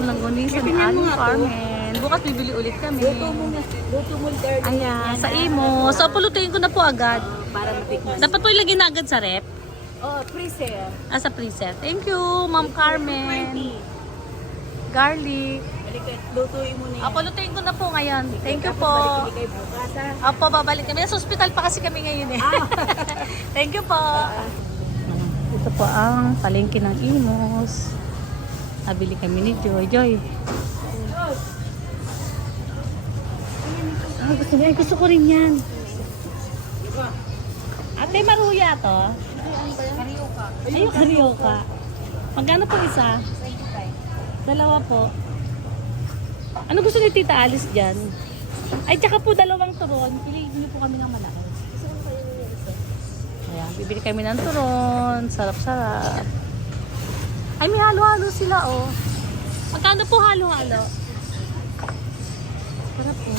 ang langgunisan ni Aling Carmen. Bukas bibili ulit kami. Luto mo dirty. Ayan, sa Imo. So, pulutuin ko na po agad. Para matikman. Dapat po ilagay na agad sa rep. Oh, freezer. Sa preset. Thank you, Ma'am Carmen. Garlic. Lutuin mo na yan. Pulutuin ko na po ngayon. Thank you po. Balik kayo bukas ha. Babalik kami. Sa hospital pa kasi kami ngayon eh. Thank you po. Ito po ang palengke ng Imos. Nabili kami ni Joy. Joy. Gusto ko rin yan. Ate, maruya to. Karyoka. Magkano po isa? 25. Dalawa po. Ano gusto ni Tita Alice dyan? Ay, tsaka po dalawang turon. Piliin niyo po kami ng malaki. Ayan, bibili kami ng turon. Sarap-sarap. Ay, may halo-halo sila, oh. Magkano po halo-halo? Sarap po.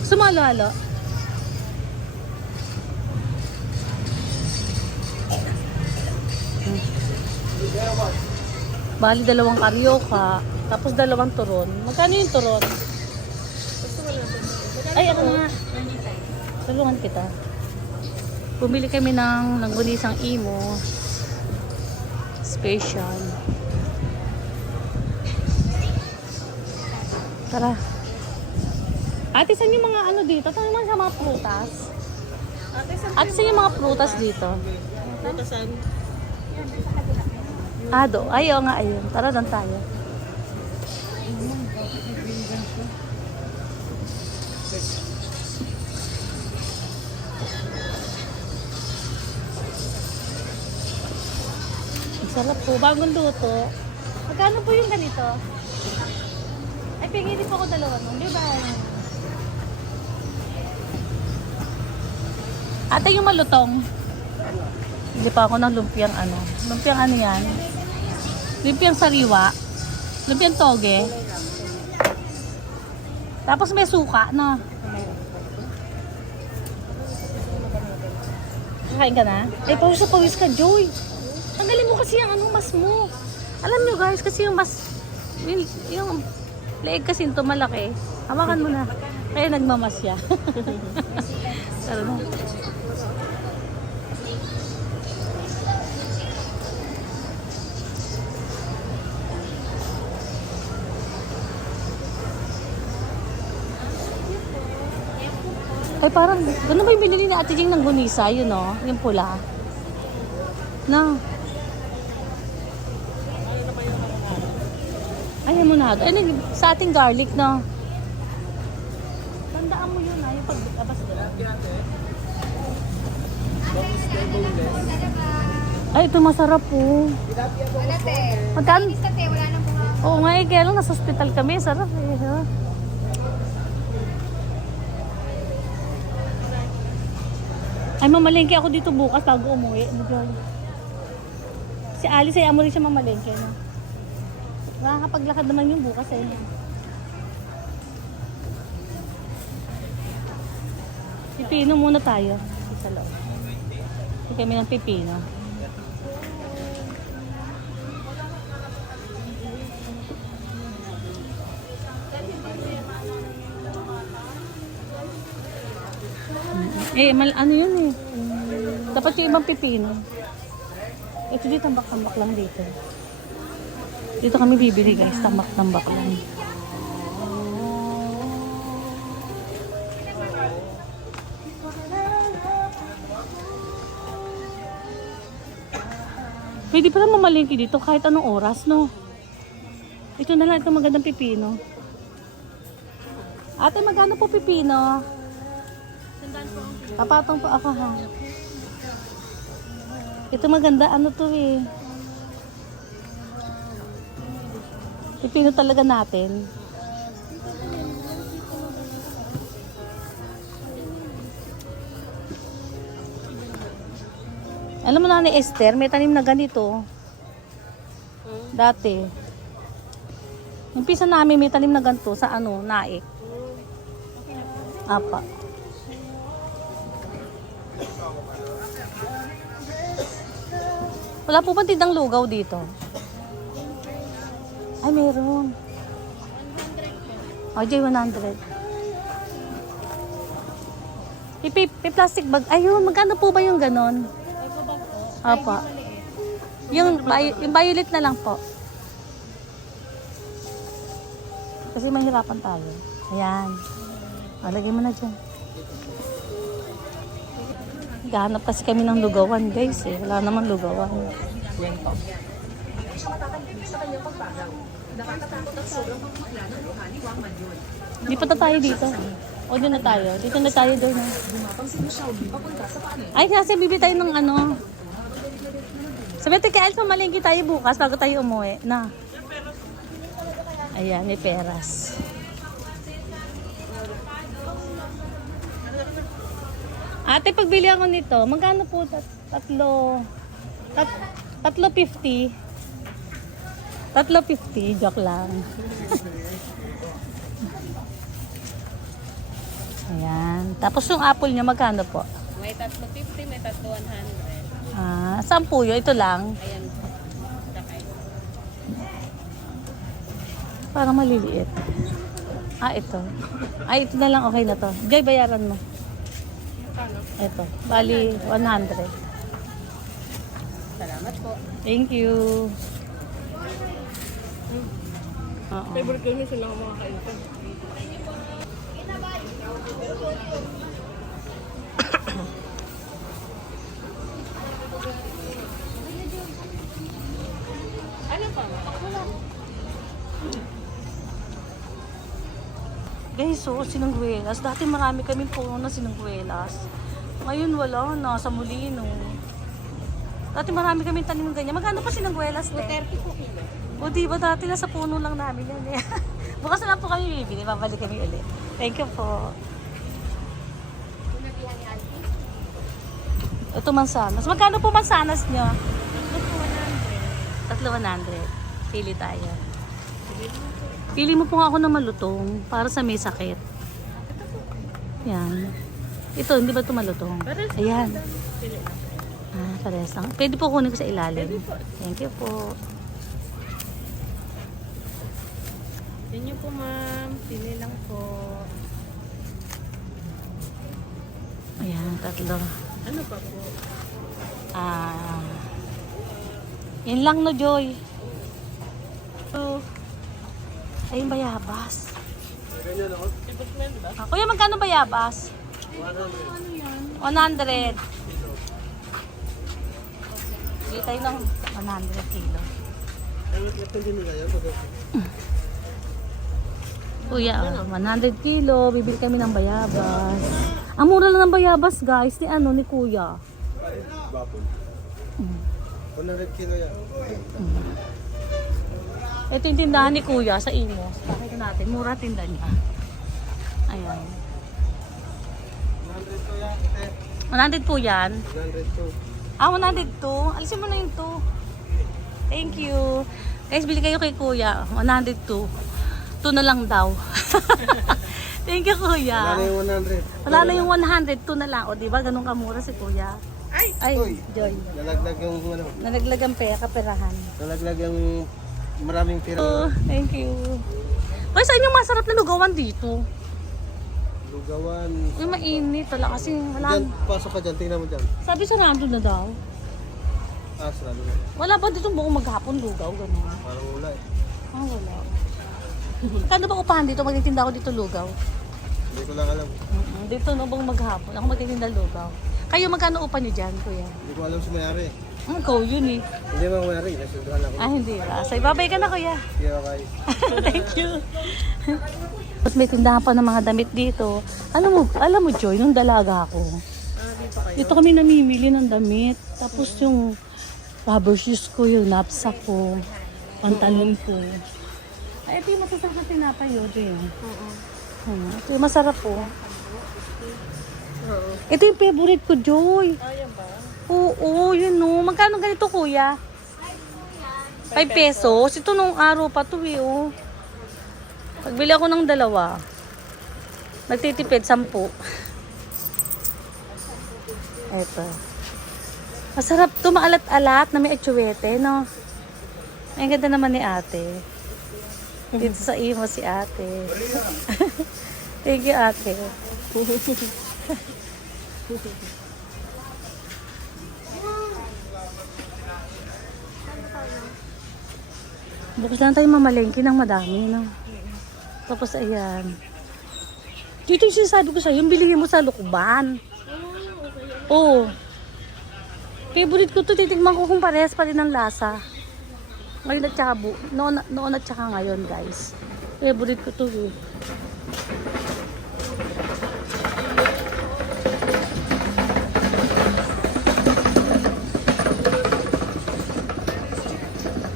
Gusto mo halo-halo? Bali, dalawang karyoka. Tapos dalawang turon. Magkano yung turon? Ay, ako nga. Tulungan kita. Bumili kami ng langgunisang Imo. Special. Tara. Ate, saan yung mga ano dito? Saan naman sa mga prutas? Ate, saan yung mga prutas dito? Prutasan. Ayaw nga, ayun. Tara, doon tayo. Ang sarap po. Bagong luto. Magkano po yung ganito? Ay, pingin po ako dalawa nun. Di ba? Ate, yung malutong. Hindi pa ako ng lumpiang ano. Lumpiang ano yan? Lumpiang sariwa. Lumpiang toge. Tapos may suka, no? Kakain ka na? Ay, pawis ka, Joy. Tanggalin mo kasi yung ano, mas mo. Alam nyo guys, kasi yung mas, yung leeg kasi ito malaki. Hawakan mo na. Kaya nagmamas siya. Tara na. Ay, parang, gano'n ba yung binili ni Ate Jing ng gunisa? Yun, no? Yung pula. No. Ay, mo na. Ay, sa ating garlic, no? Tandaan mo yun, ha? Yung paglabas nila. Ay, ito masarap po. Magkano? Oo nga, eh. Kaya lang nasa hospital kami. Sarap, eh. Ha? Ay, mamalengke ako dito bukas bago umuwi. Si Alice, ay amo rin siya mamalengke, no? Nakakapaglakad naman yung bukas, eh. Pipino muna tayo. Sa loob. Hindi kami ng pipino. Ano yun eh. Dapat yung ibang pipino. Ito dito, tambak-tambak lang dito. Dito kami bibili guys, tambak-tambak lang. Pwede pala mamalingki dito kahit anong oras, no? Ito na lang, ito magandang pipino. Ate, magkano po pipino? Papatong po ako, ha? Ito maganda, ano to eh. Pipino talaga natin. Alam mo na ni Esther, may tanim na ganito. Dati. Yung pisa namin may tanim na ganito sa ano, naik. Apa. Wala po ba tindang lugaw dito? Ay, meron. 100 po. O, Joy, 100. Plastic bag. Ayun, magkano po ba yung ganon? Ito ba po? Apa. Maliit. Yung violet na lang po. Kasi mahirapan tayo. Ayan. Lagay mo na dyan. Gahanap kasi kami ng lugawan, guys. Wala naman lugawan. Yan po. Di pa tayo dito. O, doon na tayo. Dito na tayo doon. Ay, kasi bibi tayo ng ano. Sabi natin kay Alpha, malingki tayo bukas bago tayo umuwi. Na. Ayan, may peras. Ate, pagbili ako nito, magkano po? Tatlo 50. 350, joke lang. Ayan. Tapos yung apple niya, magkano po? May 350, may 100. Saan po yun? Ito lang. Ayan po. Sakay. Parang maliliit. Ito. Ito na lang, okay na to. Jay, bayaran mo. Ito. Bali, 100. Salamat po. Thank you. Oo. Favorite ko nyo silang mga kaibigan. Ano pa? Wala. Guys, sinangguelas. Dati marami kaming puno na sinangguelas. Ngayon wala na, sa Molino. Dati marami kaming tanim ng ganyan. Magkano pa sinangguelas, te? 30 po kilo. O diba dati nasa puno lang namin yan eh. Bukas na lang po kami bibili, babalik kami ulit. Thank you po. Ito mansanas. Magkano po mansanas nyo? 300. Pili tayo. Pili mo po nga ako ng malutong para sa may sakit. Yan. Ito, hindi ba ito malutong? Ayan. Parehas lang. Pwede po kunin ko sa ilalim. Thank you po. Yan nyo po ma'am. Pili lang po. Ayan, 3. Ano pa po? Yan lang no, Joy. Ayun, bayabas. Kuya, magkano bayabas? 100. Bili tayo ng 100 kilo. Kuya, 100 kilo. Bibili kami ng bayabas. Ang mura lang ng bayabas, guys. Ni Kuya. 100 kilo yan. Ito yung tindahan ni Kuya sa Imos. Pakita natin. Mura tinda niya. Ayan. 100 po yan. 102. 102. Alisin mo na yung 2. Thank you. Guys, bili kayo kay Kuya. 102. 2 na lang daw. Thank you, Kuya. Wala na yung 100. Wala na yung 100. 2 na lang. O, diba? Ganun kamura si Kuya. Ay, Uy. Joy. Nalaglag yung ano. Nalaglag ang kaperahan. Nalaglag yung maraming tira. Thank you. Ay, saan yung masarap na lugawan dito? Lugawan. Yung mainit. Wala kasi wala. Diyan, pasok ka dyan. Tingnan mo dyan. Sabi sarado na daw. Sarado na. Wala ba dito buong maghapon lugaw? Ganun. Parang wala eh. Wala. Kano ba upahan dito? Magtitinda ako dito lugaw. Hindi ko lang alam. Dito no buong maghapon. Ako magtitinda lugaw. Kayo magkano upa nyo dyan, Kuya? Hindi ko alam si mayari. Ikaw yun eh. Hindi mo mayari. Nasunduhan ako. Hindi ba? Say, babay ka na, Kuya. Hindi okay. Thank you. At may tindahan pa ng mga damit dito. Alam mo, Joy, nung dalaga ako, dito kami namimili ng damit. Tapos yung rubber shoes ko, yung knapsack ko, pantalon ko. Ay, ito yung masasarap na tinapay, Joy. Ito yung masarap po. Ito yung favorite ko, Joy. Ayan ba? Oo, yun no. Magkano ganito, Kuya? 5 pesos. Ito nung araw pa to eh, oh. Pagbili ako ng 2, nagtitipid 10. Eto. Masarap to, maalat-alat na may atsuwete, no? Ang ganda naman ni ate. Dito sa imo si ate. Thank you, ate. Bukas lang tayo mamalengke ng madami, no? Tapos, ayan. Dito yung sinasabi ko sa'yo, yung bilihin mo sa Lukban. Oo. Favorite ko to, titigman ko kung parehas pa rin ang lasa. Ngayon at saka noon at saka ngayon, guys. Favorite ko to, eh.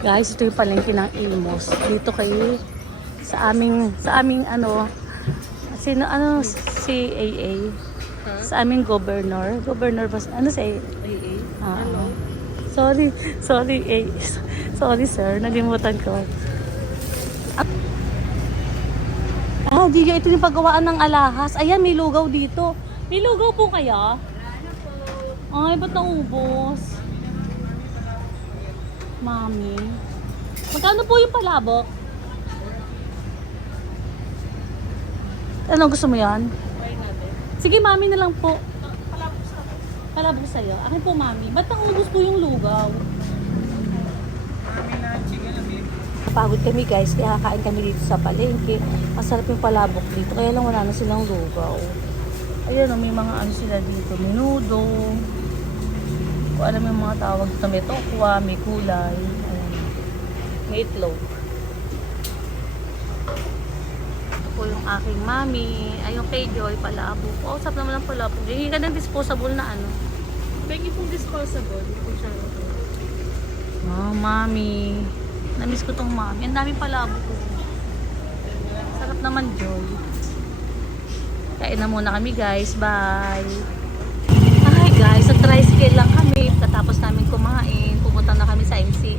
Guys, ito yung palengke ng Imos. Dito kayo sa aming ano, sino ano si AA. Sa aming governor. Governor ba? Ano si AA? Ano? Sorry, AA. Sorry sir, nalimutan ko. Di ito yung paggawaan ng alahas. Ayan, may lugaw dito. May lugaw po kaya? Ay, ba't naubos? Mami. Magkano po yung palabok? Ano, gusto mo yan? Sige, mami na lang po. Palabok sa'yo. Akin po, mami. Ba't naubos po yung lugaw? Pagod kami guys, kaya kakain kami dito sa palengke. Masarap yung palabok dito, kaya lang wala na silang lugaw. Ayan o, may mga ano sila dito. Menudo. Kung alam yung mga tawag dito, may tokwa, may kulay. Ayan. May itlog. Ito po yung aking mami. Ay, yung kay Joy, palabok. Oh, sarap naman ang palabok. Hingi ka ng disposable na ano. Pwede pong disposable. Kung siya Oh, mami. Namiss ko tong mami. Ang daming palabok ko. Sarap naman, Joy. Kain na muna kami, guys. Bye. Hi, guys. Sa tricycle lang kami. Katapos namin kumain. Pupunta na kami sa MCO.